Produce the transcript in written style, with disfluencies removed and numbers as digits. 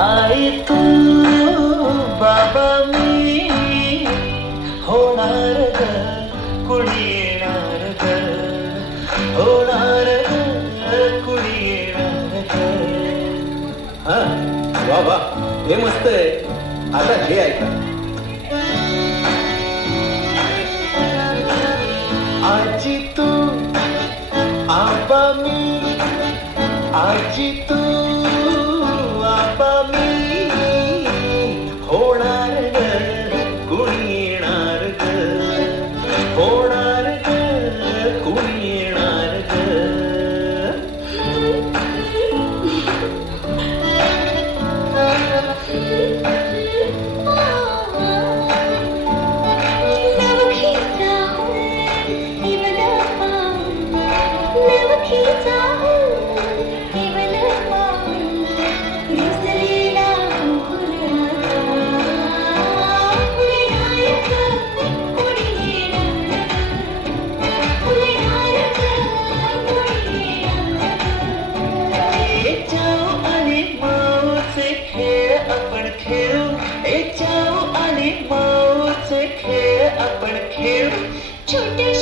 आई तू बाबा मी होणार ग कुणी येणार ग होणार ग कुणी येणार ग. हा वा वा हे मस्त आहे. आता हे ऐका. आजी तू आबा मी आजी तू आबा मी होणार ग कुणी येणार ग होणार ग कुणी येणार ग. छोटे